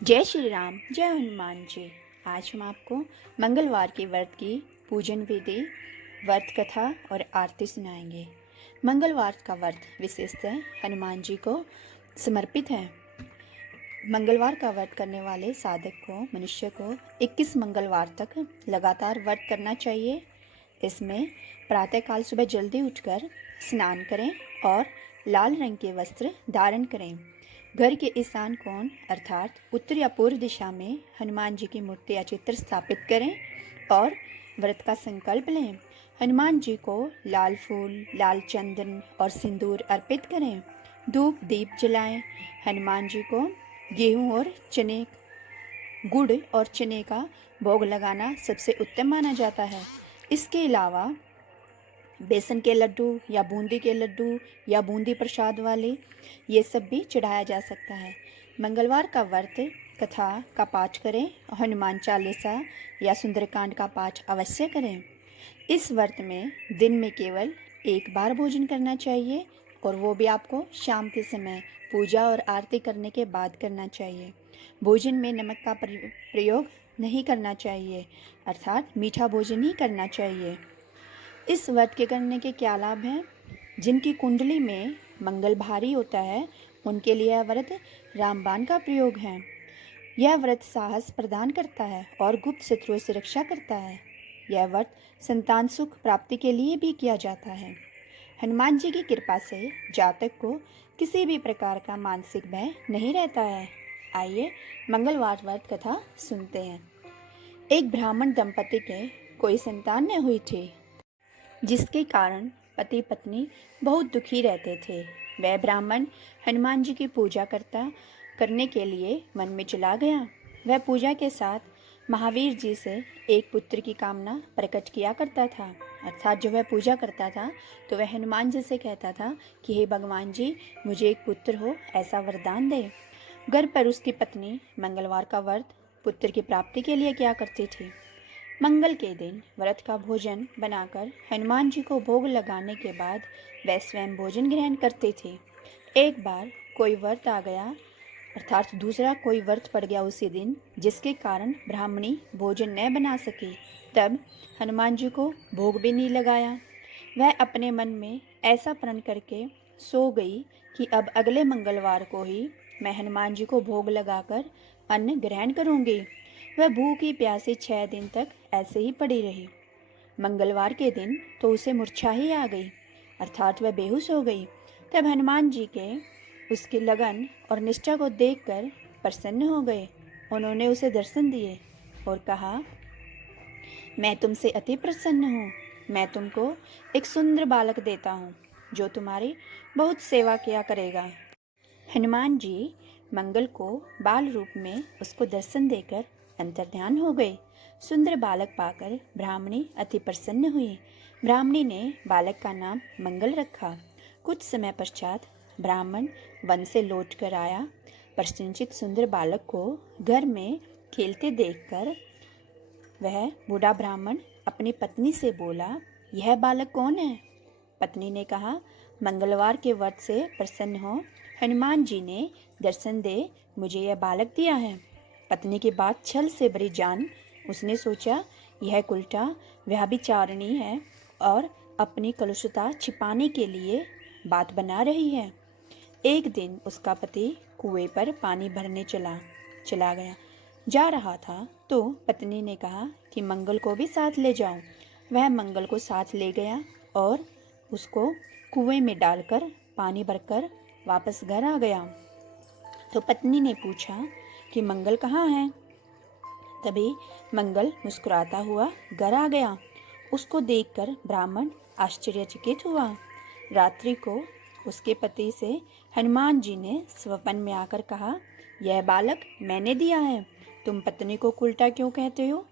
जय श्री राम, जय हनुमान जी। आज हम आपको मंगलवार के व्रत की पूजन विधि, व्रत कथा और आरती सुनाएंगे। मंगलवार का व्रत विशेषतः हनुमान जी को समर्पित है। मंगलवार का व्रत करने वाले साधक को, मनुष्य को 21 मंगलवार तक लगातार व्रत करना चाहिए। इसमें प्रातःकाल सुबह जल्दी उठकर स्नान करें और लाल रंग के वस्त्र धारण करें। घर के ईशान कोण अर्थात उत्तर या पूर्व दिशा में हनुमान जी की मूर्ति या चित्र स्थापित करें और व्रत का संकल्प लें। हनुमान जी को लाल फूल, लाल चंदन और सिंदूर अर्पित करें। धूप दीप जलाएं। हनुमान जी को गेहूं और चने, गुड़ और चने का भोग लगाना सबसे उत्तम माना जाता है। इसके अलावा बेसन के लड्डू या बूंदी के लड्डू या बूंदी प्रसाद वाले ये सब भी चढ़ाया जा सकता है। मंगलवार का व्रत कथा का पाठ करें और हनुमान चालीसा या सुंदरकांड का पाठ अवश्य करें। इस व्रत में दिन में केवल एक बार भोजन करना चाहिए और वो भी आपको शाम के समय पूजा और आरती करने के बाद करना चाहिए। भोजन में नमक का प्रयोग नहीं करना चाहिए, अर्थात मीठा भोजन ही करना चाहिए। इस व्रत के करने के क्या लाभ हैं? जिनकी कुंडली में मंगल भारी होता है उनके लिए यह व्रत रामबाण का प्रयोग है। यह व्रत साहस प्रदान करता है और गुप्त शत्रुओं से रक्षा करता है। यह व्रत संतान सुख प्राप्ति के लिए भी किया जाता है। हनुमान जी की कृपा से जातक को किसी भी प्रकार का मानसिक भय नहीं रहता है। आइए मंगलवार व्रत कथा सुनते हैं। एक ब्राह्मण दंपति के कोई संतान न हुई थी, जिसके कारण पति पत्नी बहुत दुखी रहते थे। वह ब्राह्मण हनुमान जी की पूजा करने के लिए वन में चला गया। वह पूजा के साथ महावीर जी से एक पुत्र की कामना प्रकट किया करता था। अर्थात जब वह पूजा करता था तो वह हनुमान जी से कहता था कि हे भगवान जी, मुझे एक पुत्र हो ऐसा वरदान दे। घर पर उसकी पत्नी मंगलवार का व्रत पुत्र की प्राप्ति के लिए किया करती थी। मंगल के दिन व्रत का भोजन बनाकर हनुमान जी को भोग लगाने के बाद वह स्वयं भोजन ग्रहण करते थे। एक बार कोई व्रत आ गया, अर्थात दूसरा कोई व्रत पड़ गया उसी दिन, जिसके कारण ब्राह्मणी भोजन न बना सकी। तब हनुमान जी को भोग भी नहीं लगाया। वह अपने मन में ऐसा प्रण करके सो गई कि अब अगले मंगलवार को ही मैं हनुमान जी को भोग लगाकर अन्न ग्रहण करूंगी। वह भूखी प्यासी 6 दिन तक ऐसे ही पड़ी रही। मंगलवार के दिन तो उसे मूर्छा ही आ गई, अर्थात वह बेहोश हो गई। तब हनुमान जी के उसकी लगन और निष्ठा को देखकर प्रसन्न हो गए। उन्होंने उसे दर्शन दिए और कहा, मैं तुमसे अति प्रसन्न हूँ। मैं तुमको एक सुंदर बालक देता हूँ जो तुम्हारी बहुत सेवा किया करेगा। हनुमान जी मंगल को बाल रूप में उसको दर्शन देकर अंतर्ध्यान हो गए। सुंदर बालक पाकर ब्राह्मणी अति प्रसन्न हुई। ब्राह्मणी ने बालक का नाम मंगल रखा। कुछ समय पश्चात ब्राह्मण वन से लौट कर आया। प्रसन्नचित्त सुंदर बालक को घर में खेलते देखकर वह बूढ़ा ब्राह्मण अपनी पत्नी से बोला, यह बालक कौन है? पत्नी ने कहा, मंगलवार के व्रत से प्रसन्न हो हनुमान जी ने दर्शन दे मुझे यह बालक दिया है। पत्नी की बात छल से भरी जान उसने सोचा, यह कुलटा व्यभिचारिणी है और अपनी कलुषता छिपाने के लिए बात बना रही है। एक दिन उसका पति कुएं पर पानी भरने चला गया। जा रहा था तो पत्नी ने कहा कि मंगल को भी साथ ले जाओ। वह मंगल को साथ ले गया और उसको कुएं में डालकर पानी भरकर वापस घर आ गया। तो पत्नी ने पूछा कि मंगल कहाँ है? तभी मंगल मुस्कुराता हुआ घर आ गया। उसको देखकर ब्राह्मण आश्चर्यचकित हुआ। रात्रि को उसके पति से हनुमान जी ने स्वप्न में आकर कहा, यह बालक मैंने दिया है, तुम पत्नी को उल्टा क्यों कहते हो?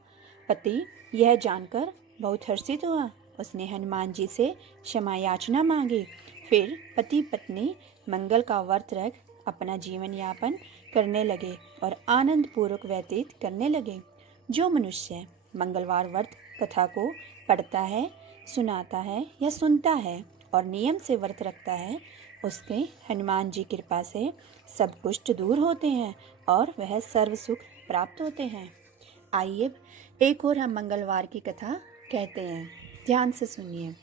पति यह जानकर बहुत हर्षित हुआ। उसने हनुमान जी से क्षमा याचना मांगी। फिर पति पत्नी मंगल का व्रत रख अपना जीवन यापन करने लगे और आनंद पूर्वक व्यतीत करने लगे। जो मनुष्य मंगलवार व्रत कथा को पढ़ता है, सुनाता है या सुनता है और नियम से व्रत रखता है, उसके हनुमान जी कृपा से सब कुष्ठ दूर होते हैं और वह सर्व सुख प्राप्त होते हैं। आइए एक और हम मंगलवार की कथा कहते हैं, ध्यान से सुनिए।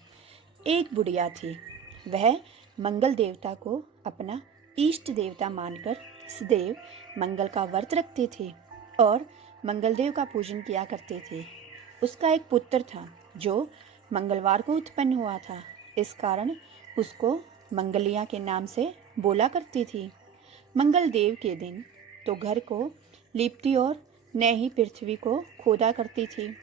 एक बुढ़िया थी, वह मंगल देवता को अपना इष्ट देवता मानकर सदैव मंगल का व्रत रखती थी और मंगलदेव का पूजन किया करती थी। उसका एक पुत्र था जो मंगलवार को उत्पन्न हुआ था, इस कारण उसको मंगलिया के नाम से बोला करती थी। मंगल देव के दिन तो घर को लीपती और न ही पृथ्वी को खोदा करती थी।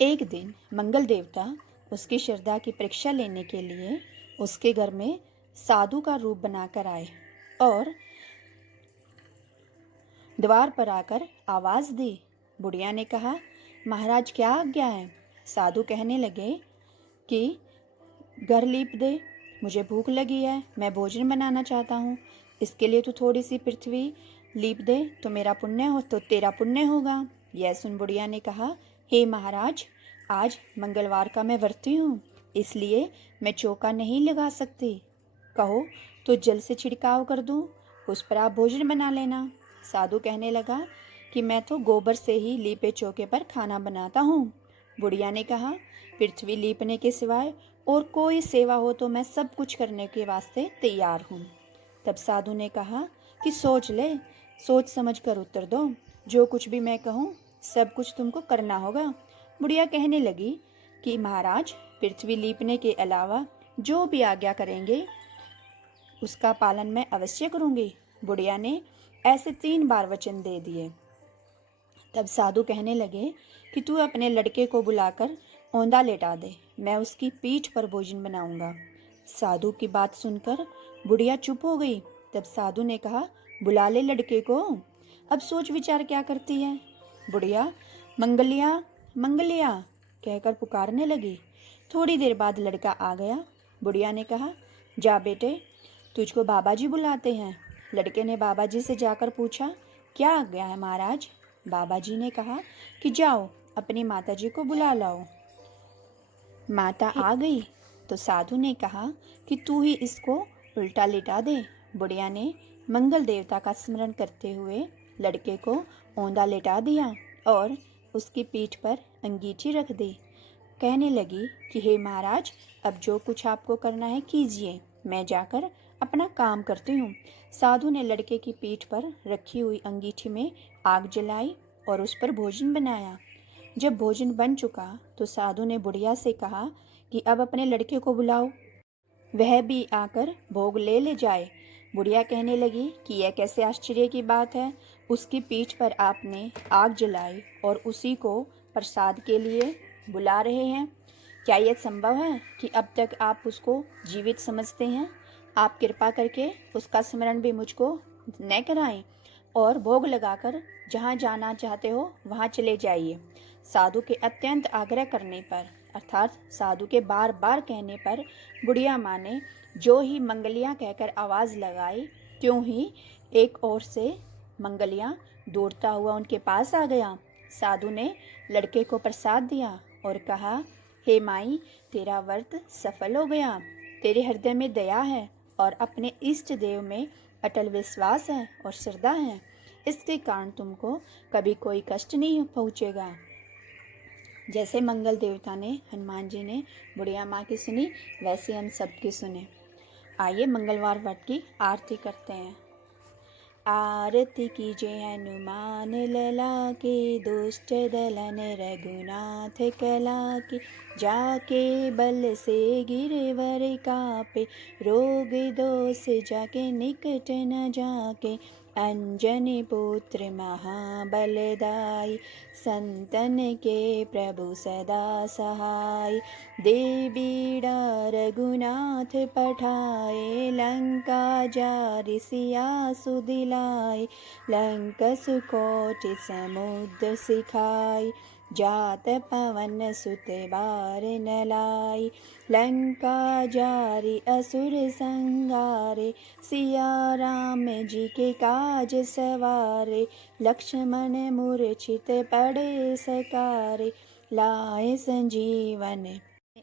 एक दिन मंगल देवता उसकी श्रद्धा की परीक्षा लेने के लिए उसके घर में साधु का रूप बनाकर आए और द्वार पर आकर आवाज दी। बुढ़िया ने कहा, महाराज क्या आज्ञा है? साधु कहने लगे कि घर लीप दे, मुझे भूख लगी है, मैं भोजन बनाना चाहता हूँ। इसके लिए तू थोड़ी सी पृथ्वी लीप दे तो मेरा पुण्य हो तो तेरा पुण्य होगा। यह सुन बुढ़िया ने कहा, हे महाराज, आज मंगलवार का मैं व्रती हूँ, इसलिए मैं चौका नहीं लगा सकती। कहो तो जल से छिड़काव कर दूँ, उस पर आप भोजन बना लेना। साधु कहने लगा कि मैं तो गोबर से ही लीपे चौके पर खाना बनाता हूँ। बुढ़िया ने कहा, पृथ्वी लीपने के सिवाय और कोई सेवा हो तो मैं सब कुछ करने के वास्ते तैयार हूँ। तब साधु ने कहा कि सोच ले, सोच समझ कर उत्तर दो, जो कुछ भी मैं कहूँ सब कुछ तुमको करना होगा। बुढ़िया कहने लगी कि महाराज, पृथ्वी लीपने के अलावा जो भी आज्ञा करेंगे उसका पालन मैं अवश्य करूँगी। बुढ़िया ने ऐसे 3 बार वचन दे दिए। तब साधु कहने लगे कि तू अपने लड़के को बुलाकर औंधा लेटा दे, मैं उसकी पीठ पर भोजन बनाऊंगा। साधु की बात सुनकर बुढ़िया चुप हो गई। तब साधु ने कहा, बुला ले लड़के को, अब सोच विचार क्या करती है। बुढ़िया मंगलिया मंगलिया कहकर पुकारने लगी। थोड़ी देर बाद लड़का आ गया। बुढ़िया ने कहा, जा बेटे, तुझको बाबा जी बुलाते हैं। लड़के ने बाबा जी से जाकर पूछा, क्या आज्ञा है महाराज? बाबा जी ने कहा कि जाओ अपनी माता जी को बुला लाओ। माता आ गई तो साधु ने कहा कि तू ही इसको उल्टा लिटा दे। बुढ़िया ने मंगल देवता का स्मरण करते हुए लड़के को औंधा लिटा दिया और उसकी पीठ पर अंगीठी रख दी। कहने लगी कि हे महाराज, अब जो कुछ आपको करना है कीजिए, मैं जाकर अपना काम करती हूँ। साधु ने लड़के की पीठ पर रखी हुई अंगीठी में आग जलाई और उस पर भोजन बनाया। जब भोजन बन चुका तो साधु ने बुढ़िया से कहा कि अब अपने लड़के को बुलाओ, वह भी आकर भोग ले जाए। बुढ़िया कहने लगी कि यह कैसे आश्चर्य की बात है, उसकी पीठ पर आपने आग जलाई और उसी को प्रसाद के लिए बुला रहे हैं। क्या यह संभव है कि अब तक आप उसको जीवित समझते हैं? आप कृपा करके उसका स्मरण भी मुझको न कराएं और भोग लगाकर जहाँ जाना चाहते हो वहाँ चले जाइए। साधु के अत्यंत आग्रह करने पर, अर्थात साधु के बार बार कहने पर बुढ़िया माँ ने जो ही मंगलिया कहकर आवाज़ लगाई, त्यों ही एक ओर से मंगलिया दौड़ता हुआ उनके पास आ गया। साधु ने लड़के को प्रसाद दिया और कहा, हे माई, तेरा व्रत सफल हो गया। तेरे हृदय में दया है और अपने इष्ट देव में अटल विश्वास है और श्रद्धा है, इसके कारण तुमको कभी कोई कष्ट नहीं पहुँचेगा। जैसे मंगल देवता ने, हनुमान जी ने बुढ़िया माँ की सुनी, वैसे हम सबकी सुने। आइए मंगलवार व्रत की आरती करते हैं। आरती कीजिए हनुमान लला की, दुष्ट दलन रघुनाथ कला की। जाके बल से गिरवर कापे, रोग दोष जाके निकट न जाके। अंजनी पुत्र महाबलदाई, संतन के प्रभु सदा सहाय। देवीड़ा रघुनाथ पठाए, लंका जारि सिया सुदिलाए। लंक सुकोटि समुद्र सिखाई, जात पवन सुत बार न लाई। लंका जारि असुर संगारे, सिया राम जी के काज सवारे। लक्ष्मण मूर्छित पड़े सकारे, लाए संजीवन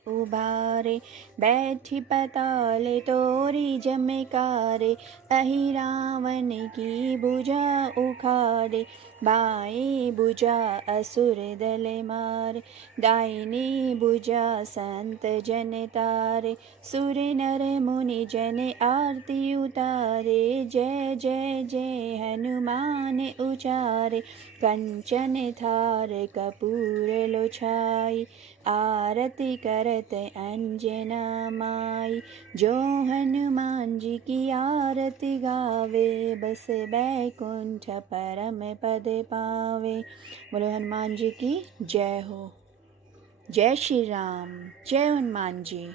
उभारे, बैठी पताले तोरी जमकारे, अहि रावण की भुजा उखाड़े, बाएं भुजा असुर दल मारे, दाहिनी भुजा संत जन तारे, सुर नर मुनि जन आरती उतारे, जय जय जय हनुमान उचारे, कंचन थार कपूर लो छाई, आरती करत अंजना माई, जो हनुमान जी की आरती गावे, बस बैकुंठ परम पद पावे। बोलो हनुमान जी की जय हो। जय श्री राम। जय हनुमान जी।